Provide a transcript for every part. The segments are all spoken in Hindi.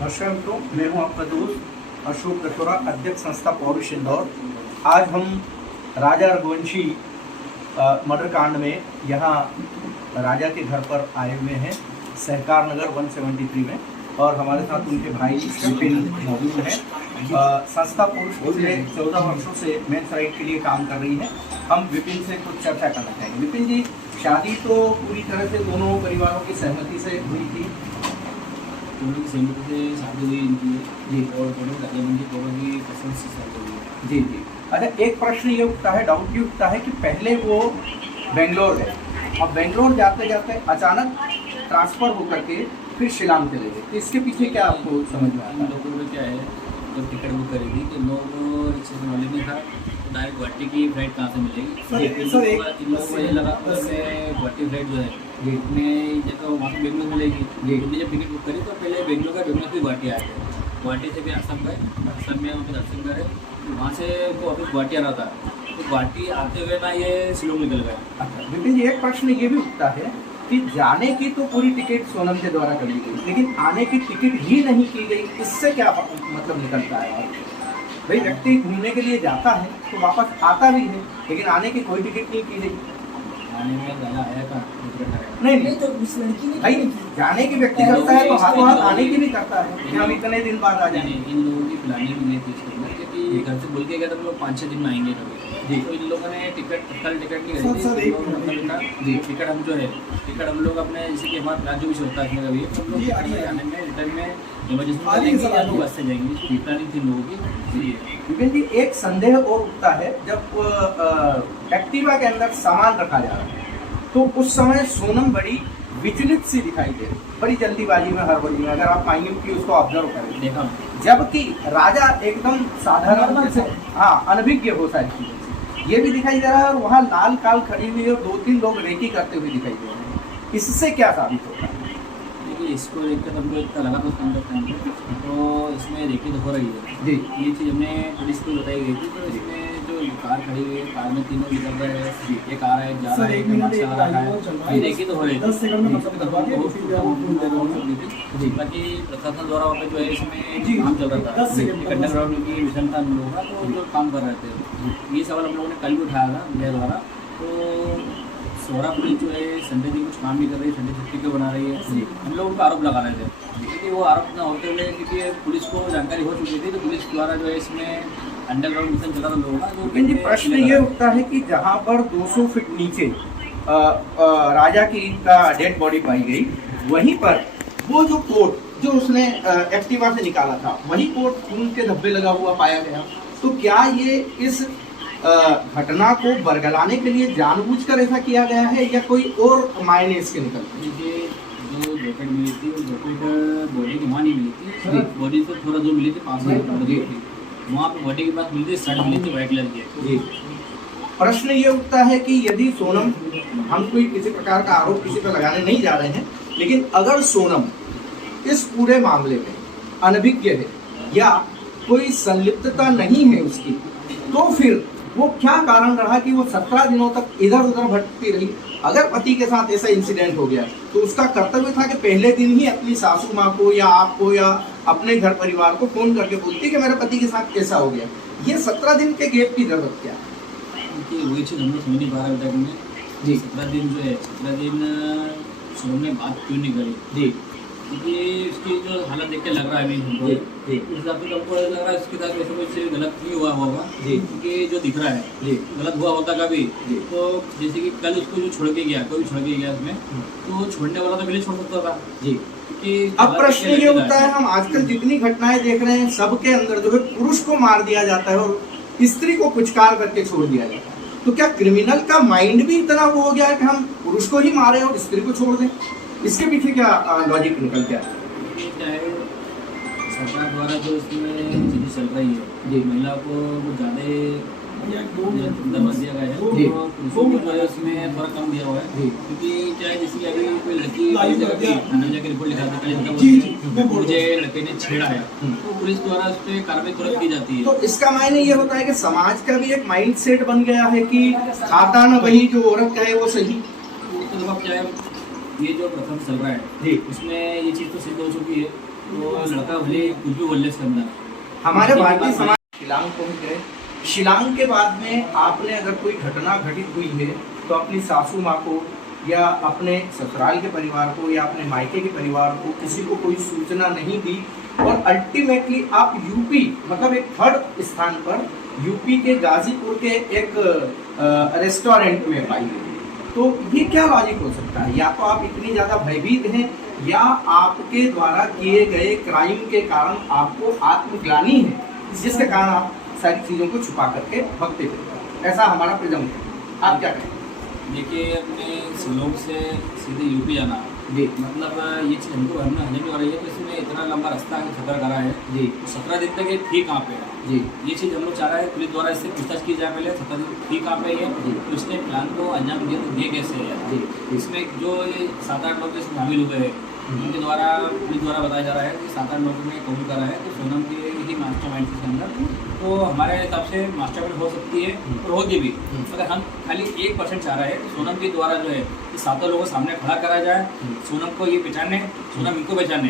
नमस्कार मित्रों, मैं हूं आपका दोस्त अशोक कटोरा, अध्यक्ष संस्था पौरुष इंदौर। आज हम राजा रघुवंशी मर्डर कांड में यहाँ राजा के घर पर आए हुए हैं, सहकार नगर 173 में, और हमारे साथ उनके भाई विपिन मौजूद हैं। संस्था पौरुष पिछले 14 वर्षों से मेंस राइट के लिए काम कर रही है। हम विपिन से कुछ चर्चा करना चाहेंगे। विपिन जी, शादी तो पूरी तरह से दोनों परिवारों की सहमति से हुई थी? दोनों की सहमति से शादी हुई इनकी जी, और दोनों रजामंदी दोनों की पसंद से शादी हुई जी जी। अच्छा, एक प्रश्न ये उठता है, डाउट ये उठता है कि पहले वो बेंगलोर गए, अब बेंगलोर जाते जाते अचानक ट्रांसफ़र होकर के फिर शिलांग चले गए, तो इसके पीछे क्या आपको समझ में इन आता लोगों में क्या है, जब टिकट बुक करी थी तो लोग रिक्शे से नॉलेज नहीं था, डायरेक्ट गुवाहाटी की फ्लाइट कहाँ से मिलेगी। इन लोगों को ये लगा गुवाहाटी फ्लाइट जो है में जगह वहाँ से बेंगलोर मिलेगी। उन्होंने जब टिकट बुक करी तो पहले बेंगलोर से गुवाहाटी आए थे, गुवाहाटी से भी असम गए, असम में वहाँ दर्शन करे, वहाँ से उनको वापस गुवाहाटी आना था, तो गुवाहाटी आते हुए ना ये शिलोंग निकल गए। विपिन जी, एक प्रश्न ये भी उठता है कि जाने की तो पूरी टिकट सोनम के द्वारा कर ली गई, लेकिन आने की टिकट ही नहीं की गई, इससे क्या मतलब निकलता है? भाई, व्यक्ति घूमने के लिए जाता है तो वापस आता भी है, लेकिन आने की कोई टिकट नहीं की गई। आने में गाया आया था नहीं तो उस लड़की ने भाई, जाने की व्यक्ति करता है तो हाथों हाथ आने की भी करता है कि हम इतने दिन बाद आ जाएंगे। इन लोगों की प्लानिंग नहीं थी इसके अंदर, क्योंकि घर से बोल के गया था हम लोग 5-6 दिन में आएंगे कभी जी। तो इन लोगों ने तत्काल टिकट नहीं खरीदी जी। टिकट हम जो है टिकट हम लोग अपने जैसे कि हमारा प्लान जो भी होता है कभी हम लोग जाने में रिटर्न में इमरजेंसी या लोग बस से जाएंगे, प्लानिंग थी लोगों की। विपिन जी, एक संदेह और उठता है, जब एक्टिवा के अंदर सामान रखा जा रहा है तो उस समय सोनम बड़ी विचलित सी दिखाई दे रही, बड़ी जल्दीबाजी में, हड़बड़ी में, अगर आप पाएंगे कि उसको ऑब्जर्व करें देखा, जबकि राजा एकदम साधारण से अनभिज्ञ हो सारी चीजों से, ये भी दिखाई दे रहा है, और वहाँ लाल काल खड़ी हुई और 2-3 लोग रेकी करते हुए दिखाई दे रहे हैं। इससे क्या साबित होता है? देखिए, इसको देखकर हमको इतना लगा तो इसमें देखी तो हो रही है जी। ये चीज़ हमने पुलिस को बताई गई थी, तो इसमें जो कार खड़ी हुई है, कार में तीनों निकल रहे हैं, एक आ रहा है, जा रहा है, एक मार्क्स आ रहा है, ये देखी तो हो रही है। 10 सेकंड में मतलब करवा के जी, बाकी प्रशासन द्वारा वहाँ पे जो है इसमें काम चल रहा था, कंडक्टर ग्राउंड की मिशन था हम लोगों का, तो जो काम कर रहे थे, ये सवाल हम लोगों ने कल भी उठाया था मेरे द्वारा। तो सोहरा पुलिस जो है संडे दिन कुछ काम नहीं कर रही है, संडे छुट्टी क्यों बना रही है, हम लोग उनको आरोप लगा रहे थे, क्योंकि वो आरोप ना होते हुए, क्योंकि पुलिस को जानकारी हो चुकी थी, तो पुलिस द्वारा जो है इसमें अंडरग्राउंड मिशन चला था लोगों का। लेकिन जी, प्रश्न ये उठता है कि जहाँ पर 200 फीट नीचे राजा की का डेड बॉडी पाई गई, वहीं पर वो जो कोट जो उसने एक्टिवा से निकाला था, वही कोट खून के धब्बे लगा हुआ पाया गया। तो क्या ये इस घटना को बरगलाने के लिए जानबूझकर ऐसा किया गया है, या कोई और मायने इसके निकलते हैं? देखिए, जो जैकेट मिली थी वो जैकेट बॉडी की वहाँ नहीं मिली थी, बॉडी से थोड़ा जो मिली थी 500 थी, वहाँ पे बॉडी के पास मिली थी, शर्ट मिली थी वाइट कलर की। प्रश्न ये उठता है कि यदि सोनम, हम कोई किसी प्रकार का आरोप किसी पर लगाने नहीं जा रहे हैं, लेकिन अगर सोनम इस पूरे मामले में अनभिज्ञ है या कोई संलिप्तता नहीं है उसकी, तो फिर वो क्या कारण रहा कि वो 17 दिनों तक इधर उधर भटकती रही? अगर पति के साथ ऐसा इंसिडेंट हो गया तो उसका कर्तव्य था कि पहले दिन ही अपनी सासू माँ को या आपको या अपने घर परिवार को फोन करके बोलती कि मेरे पति के साथ ऐसा हो गया। ये 17 दिन के गैप की जरूरत क्या है? क्योंकि वही चीज़ हम लोग समझ नहीं पा रहे अभी तक में जी। 17 दिन जो है, 17 दिन सोनम ने बात क्यों नहीं करी जी, क्योंकि उसकी जो हालत देख के लग रहा है अभी हमको, उस हिसाब से हमको लग रहा है उसके साथ वैसे कुछ गलत नहीं हुआ होगा जी, क्योंकि जो दिख रहा है गलत हुआ होता कभी, तो जैसे कि कल उसको जो छोड़ के गया, कोई छोड़ के गया उसमें, तो छोड़ने वाला तो पहले छोड़ सकता था जी। अब प्रश्न ये होता है, हम आजकल जितनी घटनाएं देख रहे हैं, सबके अंदर जो है पुरुष को मार दिया जाता है और स्त्री को कुचकार करके छोड़ दिया जाता है। तो क्या क्रिमिनल का माइंड भी इतना वो हो गया है कि हम पुरुष को ही मारे और स्त्री को छोड़ दें? इसके पीछे क्या लॉजिक निकल गया? सरकार द्वारा जो इसमें चीज़ें चल रही है जी, महिला को ज़्यादा दर्जा दिया गया है, तो पुरुषों को जो है उसमें थोड़ा कम दिया हुआ है, क्योंकि क्या है, जैसे कि अभी कोई लड़की थाने जाकर रिपोर्ट लिखा देता है मुझे लड़के ने छेड़ा है, तो पुलिस द्वारा उस पर कार्रवाई तुरंत की जाती है। तो इसका मायने ये होता है कि समाज का भी एक माइंड सेट बन गया है कि खाता न वही जो औरत कहे वो सही। तो क्या है, ये जो प्रथम चल रहा है जी, उसमें ये चीज़ तो सिद्ध हो चुकी है तो लड़का भले कुछ भी बोल ले इसके अंदर। हमारे उसके भारतीय बाद समाज शिलांग पहुंच गए। शिलांग के बाद में आपने अगर कोई घटना घटित हुई है तो अपनी सासू माँ को या अपने ससुराल के परिवार को या अपने मायके के परिवार को किसी को कोई सूचना नहीं दी और अल्टीमेटली आप यूपी मतलब एक थर्ड स्थान पर यूपी के गाजीपुर के एक रेस्टोरेंट में पाई गई। तो ये क्या लॉजिक हो सकता है? या तो आप इतनी ज्यादा भयभीत हैं या आपके द्वारा किए गए क्राइम के कारण आपको आत्मग्लानि है जिसके कारण आप सारी चीजों को छुपा करके भगते थे। ऐसा हमारा प्रिजम है। आप क्या कहें? देखिए अपने शिलोंग से सीधे यूपी जाना जी मतलब ये चीज़ हमको हमने हमें भी हो रही है। तो इसमें इतना लंबा रास्ता है सफ़र करा है जी 17 दिन तक ये थी कहाँ पे है। जी ये चीज़ हम लोग चाह रहे हैं पुलिस द्वारा इससे पूछताछ की जाए पहले 17 दिन थी कहाँ पे है तो इसने प्लान को अंजाम दिया तो ये कैसे है। जी इसमें जो ये 7-8 लोग इसमें शामिल हुए हैं उनके द्वारा पुलिस द्वारा बताया जा रहा है कि 7-8 लोगों ने कबूल करा है तो सोनम के ही मास्टरमाइंड के अंदर तो हमारे हिसाब से मास्टरमाइंड हो सकती है और होगी भी। अगर हम खाली 1% चाह रहे हैं तो सोनम के द्वारा जो है ये 7 लोगों को सामने खड़ा करा जाए, सोनम को ये पहचाने, सोनम इनको पहचाने,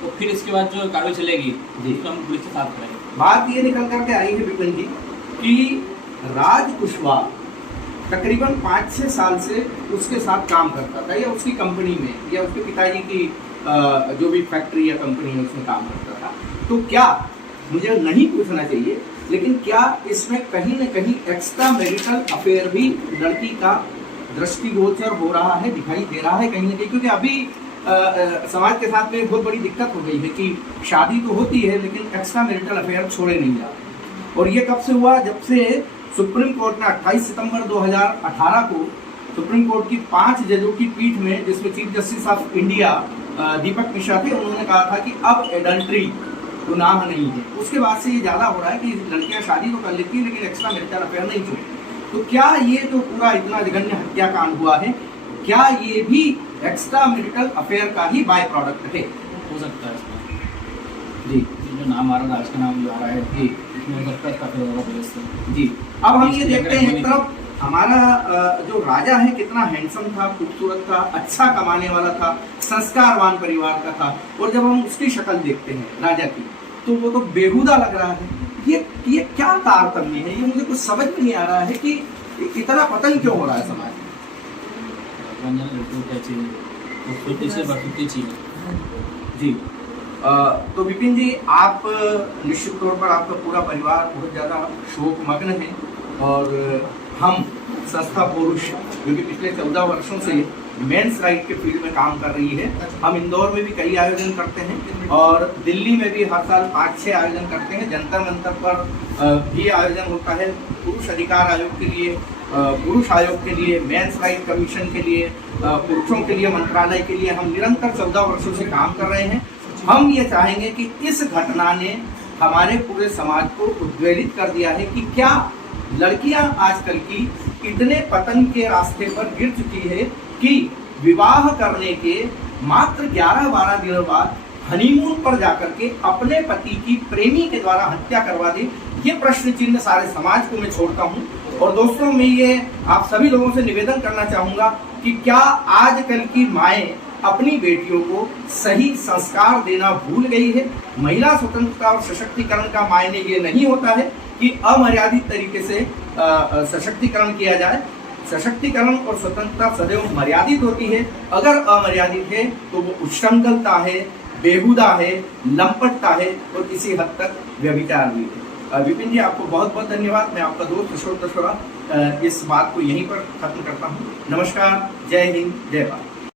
तो फिर इसके बाद जो कार्रवाई चलेगी तो हम पुलिस के साथ खड़ेंगे। बात ये निकल करके आई है विपिन जी कि राज कुशवाहा तकरीबन 5-6 साल से उसके साथ काम करता था या उसकी कंपनी में या उसके पिताजी की जो भी फैक्ट्री या कंपनी है उसमें काम करता था। तो क्या मुझे नहीं पूछना चाहिए लेकिन क्या इसमें कहीं न कहीं एक्स्ट्रा मैरिटल अफेयर भी लड़की का दृष्टिगोचर हो रहा है, दिखाई दे रहा है कहीं न कहीं? क्योंकि अभी समाज के साथ में बहुत बड़ी दिक्कत हो गई है कि शादी तो होती है लेकिन एक्स्ट्रा मैरिटल अफेयर छोड़े नहीं जाते। और ये कब से हुआ? जब से सुप्रीम कोर्ट ने 28 सितंबर 2018 को सुप्रीम कोर्ट की 5 जजों की पीठ में जिसमें चीफ जस्टिस ऑफ इंडिया दीपक मिश्रा थे, उन्होंने कहा था कि अब एडल्ट्री गुनाह नहीं है। उसके बाद से ये ज़्यादा हो रहा है कि लड़कियां शादी तो कर लेती है लेकिन एक्स्ट्रा मैरिटल अफेयर नहीं छोड़ती। तो क्या ये जो पूरा इतना जघन्य हत्याकांड हुआ है क्या ये भी एक्स्ट्रा मैरिटल अफेयर का ही बाय प्रोडक्ट है? हो सकता है इसमें जी जो नाम आ रहा है आज का नाम जो आ रहा है जी इसमें हो सकता है इसका फिर होगा पुलिस से। जी अब हम ये देखते हैं एक तरफ हमारा जो राजा है कितना हैंडसम था, खूबसूरत था, अच्छा कमाने वाला था, संस्कारवान परिवार का था और जब हम उसकी शक्ल देखते हैं राजा की तो वो तो बेहुदा लग रहा है। ये क्या तारतम्य है? ये मुझे कुछ समझ में नहीं आ रहा है कि इतना पतन क्यों हो रहा है समाज में। क्या चाहिए तो खूबसूरती से बखूबी चाहिए। जी तो विपिन जी आप निश्चित तौर पर आपका पूरा परिवार बहुत ज़्यादा शोकमग्न है और हम संस्था पुरुष जो कि पिछले 14 वर्षों से मेंस राइट के फील्ड में काम कर रही है, हम इंदौर में भी कई आयोजन करते हैं और दिल्ली में भी हर साल 5-6 आयोजन करते हैं। जंतर मंतर पर भी आयोजन होता है पुरुष अधिकार आयोग के लिए, पुरुष आयोग के लिए, मेंस राइट कमीशन के लिए, पुरुषों के लिए मंत्रालय के लिए हम निरंतर 14 वर्षों से काम कर रहे हैं। हम ये चाहेंगे कि इस घटना ने हमारे पूरे समाज को उद्वेलित कर दिया है कि क्या लड़कियां आजकल की इतने पतन के रास्ते पर गिर चुकी है कि विवाह करने के मात्र 11-12 दिनों बाद हनीमून पर जाकर के अपने पति की प्रेमी के द्वारा हत्या करवा दे। ये प्रश्न चिन्ह सारे समाज को मैं छोड़ता हूँ। और दोस्तों मैं ये आप सभी लोगों से निवेदन करना चाहूँगा कि क्या आजकल की माएँ अपनी बेटियों को सही संस्कार देना भूल गई है? महिला स्वतंत्रता और सशक्तिकरण का मायने ये नहीं होता है कि अमर्यादित तरीके से सशक्तिकरण किया जाए। सशक्तिकरण और स्वतंत्रता सदैव मर्यादित होती है। अगर अमर्यादित है तो वो उच्छृंखलता है, बेहुदा है, लंपटता है और किसी हद तक व्यभिचार भी है। विपिन जी आपको बहुत बहुत धन्यवाद। मैं आपका दोस्त किशोर दशोरा इस बात को यहीं पर खत्म करता हूँ। नमस्कार, जय हिंद, जय भारत।